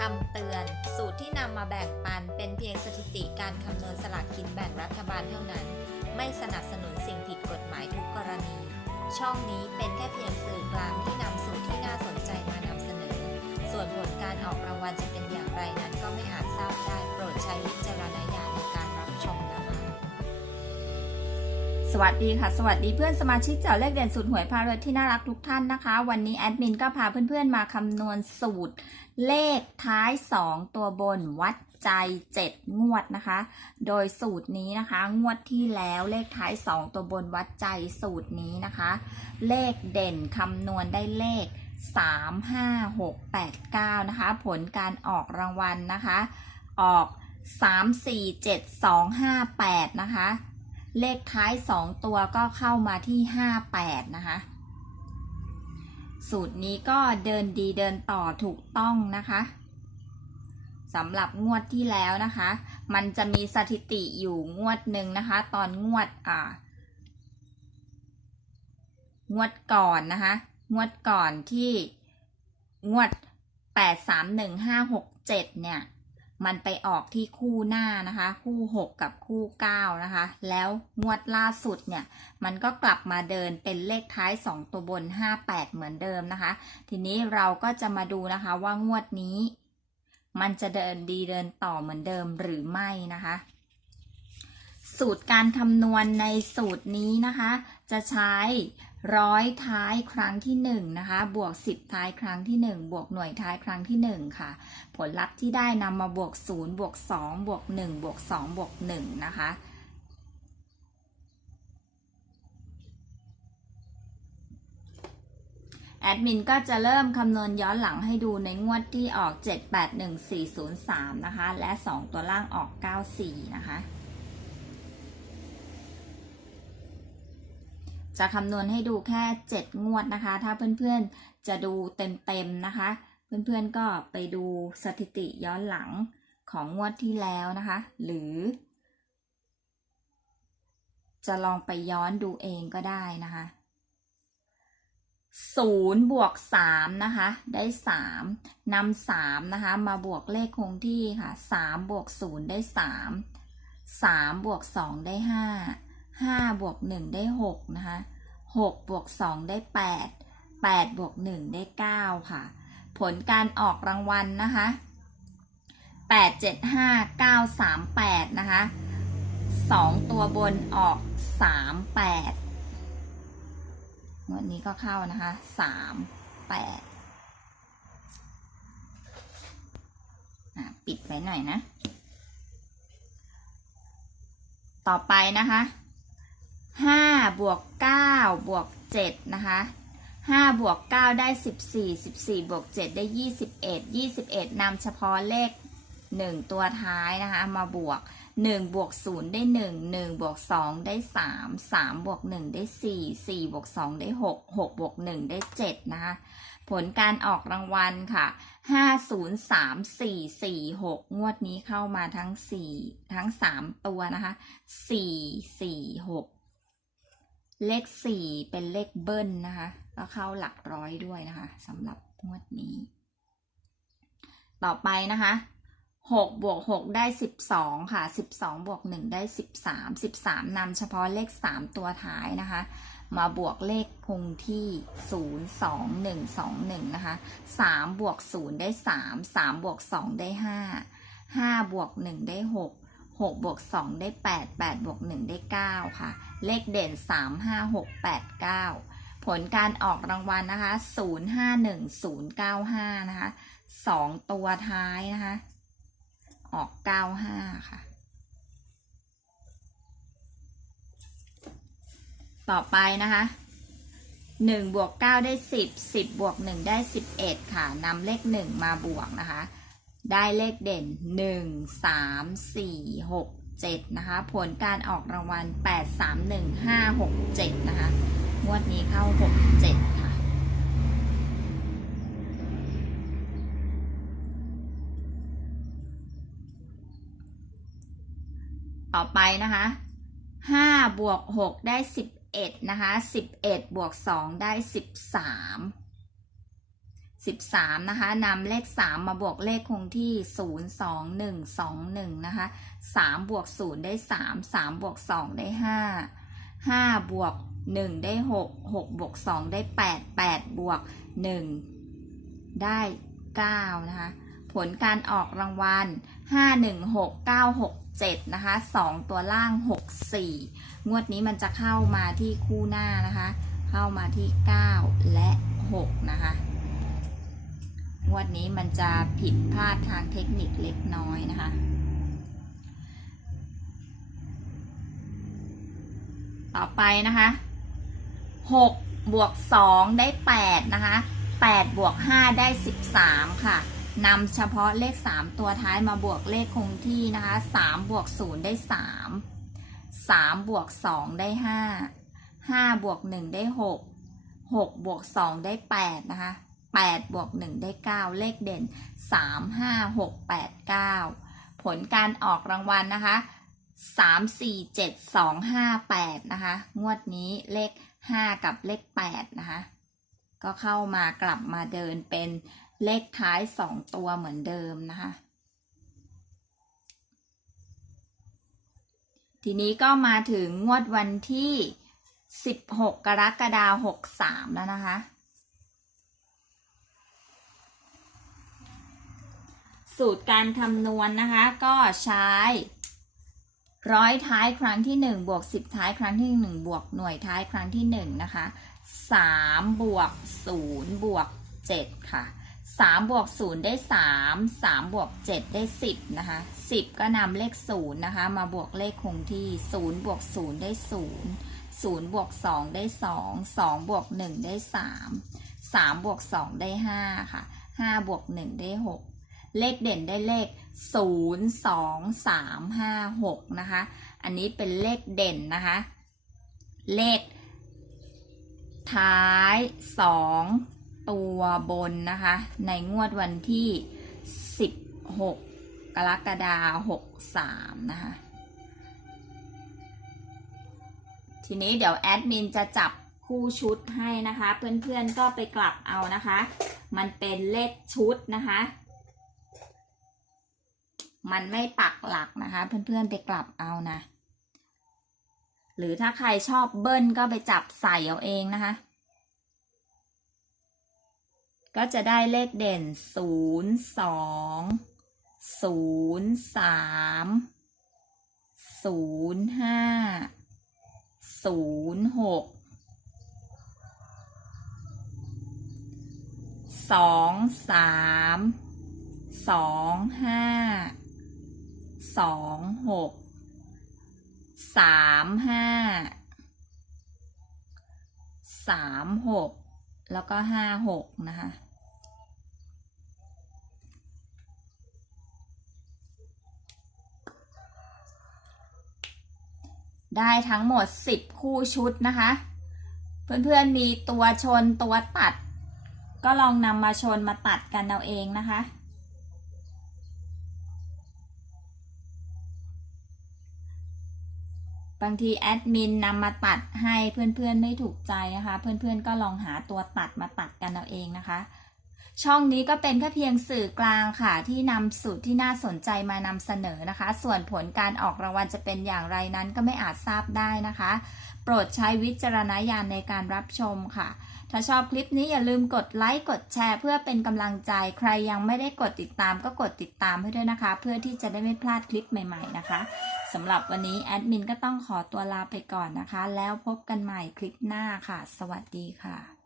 คำเตือน สูตรที่นำมาแบ่งปันเป็นเพียงสถิติการคำนวณสลากกินแบ่งรัฐบาลเท่านั้น ไม่สนับสนุนสิ่งผิดกฎหมายทุกกรณี ช่องนี้เป็นแค่เพียงสื่อกลางที่นำสูตรที่น่าสนใจมานำเสนอ ส่วนผลการออกรางวัลจะเป็นอย่างไรนั้นก็ไม่อาจทราบได้โปรดใช้วิจารณญาณในการรับชมนะคะสวัสดีค่ะ สวัสดีเพื่อนสมาชิกเจ้าเลขเด่นสูตรหวยพารวยที่น่ารักทุกท่านนะคะ วันนี้แอดมินก็พาเพื่อนๆมาคำนวณสูตร เลขท้าย 2 ตัวบนวัดใจ 7 งวดนะคะ โดยสูตรนี้นะคะ งวดที่แล้วเลขท้าย 2 ตัวบนวัดใจสูตรนี้นะคะ เลขเด่นคำนวณได้เลข 3 5 6 8 9 นะคะ ผลการออกรางวัลนะคะ ออก 3 4 7 2 5 8 นะคะ เลขท้าย 2 ตัวก็เข้ามาที่ 58 นะคะ สูตรนี้ก็เดินดีเดินต่อถูกต้องนะคะสำหรับงวดที่แล้วนะคะ มันจะมีสถิติอยู่งวดหนึ่งนะคะ ตอนงวดอ่างวดก่อนนะคะ งวดก่อนที่งวด831567เนี่ย มันไปออกที่คู่หน้านะคะ คู่ 6 กับคู่ 9 นะคะ แล้วงวดล่าสุดเนี่ย มันก็กลับมาเดินเป็นเลขท้าย 2 ตัวบน 58 เหมือนเดิมนะคะ ทีนี้เราก็จะมาดูนะคะว่างวดนี้ มันจะเดินดีเดินต่อเหมือนเดิมหรือไม่นะคะ สูตรการคำนวณในสูตรนี้นะคะ จะใช้ ร้อยท้ายครั้งที่1นะคะบวก 10 ท้ายครั้งที่ 1 บวกหน่วยท้ายครั้งที่ 1 ค่ะ ผลลัพธ์ที่ได้นำมาบวก 0 บวก 2 บวก 1 บวก 2 บวก 1 นะคะแอดมินก็จะเริ่มคำนวณย้อนหลังให้ดูในงวดที่ออก 781403 นะคะ และ 2 ตัวล่างออก 94 นะคะ จะคำนวณให้ดูแค่ 7 งวดนะคะ ถ้าเพื่อนๆจะดูเต็มๆนะคะ เพื่อนๆก็ไปดูสถิติย้อนหลังของงวดที่แล้วนะคะ หรือ จะลองไปย้อนดูเองก็ได้นะคะศูนย์บวกสามนะคะ ได้สามนำสามนะคะ มาบวกเลขคงที่ค่ะสามบวกศูนย์ได้สามสามบวกสองได้ห้า ห้าบวกหนึ่งได้หกนะคะหกบวกสองได้แปดแปดบวกหนึ่งได้เก้าค่ะ ผลการออกรางวัลนะคะแปดเจ็ดห้าเก้าสามแปดนะคะสองตัวบนออกสามแปดงวดนี้ก็เข้านะคะสามแปดปิดไว้หน่อยนะ ต่อไปนะคะ ห้าบวกเก้าบวกเจ็ดนะคะห้าบวกเก้าได้สิบสี่สิบสี่บวกเจ็ดได้ยี่สิบเอ็ดยี่สิบเอ็ดนำเฉพาะเลขหนึ่งตัวท้ายนะคะมาบวกหนึ่งบวกศูนย์ได้หนึ่งหนึ่งบวกสองได้สามสามบวกหนึ่งได้สี่สี่บวกสองได้หกหกบวกหนึ่งได้เจ็ดนะคะ ผลการออกรางวัลค่ะห้าศูนย์สามสี่สี่หกงวดนี้เข้ามาทั้งสี่ทั้งสามตัวนะคะสี่สี่หก เลขสี่เป็นเลขเบิ้ลนะคะก็เข้าหลักร้อยด้วยนะคะสำหรับงวดนี้ ต่อไปนะคะหกบวกหกได้สิบสองค่ะสิบสองบวกหนึ่งได้สิบสามสิบสามนำเฉพาะเลขสามตัวท้ายนะคะ มาบวกเลขคงที่ศูนย์สองหนึ่งสองหนึ่งนะคะสามบวกศูนย์ได้สามสามบวกสองได้ห้าห้าบวกหนึ่งได้หก หกบวกสองได้แปดแปดบวกหนึ่งได้เก้าค่ะ เลขเด่นสามห้าหกแปดเก้าผลการออกรางวัลนะคะศูนย์ห้าหนึ่งศูนย์เก้าห้านะคะสองตัวท้ายนะคะ ออก 95 ค่ะ ต่อไปนะคะ1บวก9ได้ 10 10บวก1ได้ 11 ค่ะนำเลข 1 มาบวกนะคะ ได้เลขเด่น 1 3 4 6 7 นะคะ ผลการออกรางวัล 8 3 1 5 6 7 นะคะ งวดนี้เข้า 6 7 ค่ะ ต่อไปนะคะห้าบวกหกได้สิบเอ็ดนะคะสิบเอ็ดบวกสองได้สิบสาม 13 นะคะนำเลข 3 มาบวกเลขคงที่ 0 2 1 2 1 นะคะ 3 บวก 0 ได้ 3 3 บวก 2 ได้ 5 5 บวก 1 ได้ 6 6 บวก 2 ได้ 8 8 บวก 1 ได้ 9 นะคะ ผลการออกรางวัล 5 1 6 9 6 7 นะคะ 2 ตัวล่าง 6 4 งวดนี้มันจะเข้ามาที่คู่หน้านะคะ เข้ามาที่ 9 และ 6 นะคะ งวดนี้มันจะผิดพลาดทางเทคนิคเล็กน้อยนะคะ ต่อไปนะคะ6บวก2ได้8นะคะ8บวก5ได้ 13 ค่ะนำเฉพาะเลข 3 ตัวท้ายมาบวกเลขคงที่นะคะ3บวก0ได้ 3 3บวก2ได้ 5 5บวก1ได้ 6 6บวก2ได้ 8 นะคะ 8บวก1ได้ 9 เลขเด่น 3 5 6 8 9 ผลการออกรางวัลนะคะ 3 4 7 2 5 8 นะคะ งวดนี้เลข 5 กับเลข 8 นะคะ ก็เข้ามากลับมาเดินเป็นเลขท้าย 2 ตัวเหมือนเดิมนะคะ ทีนี้ก็มาถึงงวดวันที่ 16 กรกฎาคม 63 แล้วนะคะ สูตรการคำนวณนนะคะ ก็ใช้ ร้อยท้ายครั้งที่ 1 บวก 10 ท้ายครั้งที่ 1 บวกหน่วยท้ายครั้งที่ 1 นะคะ 3 บวก 0 บวก 7 ค่ะ 3 บวก 0 ได้ 3 3 บวก 7 ได้ 10 นะคะ 10 ก็นำเลข 0 นะคะ มาบวกเลขคงที่ 0 บวก 0 ได้ 0 0บวก2ได้ 2 2บวก1ได้ 3 3บวก2ได้ 5 ค่ะ 5บวก1ได้ 6 เลขเด่นได้เลข 0 2 3 5 6 นะคะ อันนี้เป็นเลขเด่นนะคะ เลข ท้าย 2 ตัวบนนะคะ ในงวดวันที่ 16 กรกฎาคม63 นะคะ ทีนี้เดี๋ยวแอดมินจะจับคู่ชุดให้นะคะ เพื่อนๆก็ไปกลับเอานะคะ มันเป็นเลขชุดนะคะ มันไม่ปักหลักนะคะ เพื่อนๆไปกลับเอานะ หรือถ้าใครชอบเบิ้ลก็ไปจับใส่เอาเองนะคะ ก็จะได้เลขเด่น 0 2 0 3 0 5 0 6 2 3 2 5 2 6 3 5 3 6แล้วก็5 6นะคะได้ทั้งหมด 10 คู่ชุดนะคะ เพื่อนๆมีตัวชนตัวตัด ก็ลองนำมาชนมาตัดกันเอาเองนะคะ บางทีแอดมินนำมาตัดให้เพื่อนๆไม่ถูกใจนะคะ เพื่อนๆก็ลองหาตัวตัดมาตัดกันเอาเองนะคะ ช่องนี้ก็เป็นแค่เพียงสื่อกลางค่ะ ที่นำสูตรที่น่าสนใจมานำเสนอนะคะ ส่วนผลการออกรางวัลจะเป็นอย่างไรนั้นก็ไม่อาจทราบได้นะคะ โปรดใช้วิจารณญาณในการรับชมค่ะ ถ้าชอบคลิปนี้อย่าลืมกดไลค์กดแชร์ เพื่อเป็นกำลังใจใครยังไม่ได้กดติดตามก็กดติดตามให้ด้วยนะคะ เพื่อที่จะได้ไม่พลาดคลิปใหม่ ๆนะคะสำหรับวันนี้แอดมินก็ต้องขอตัวลาไปก่อนนะคะ แล้วพบกันใหม่คลิปหน้าค่ะ สวัสดีค่ะ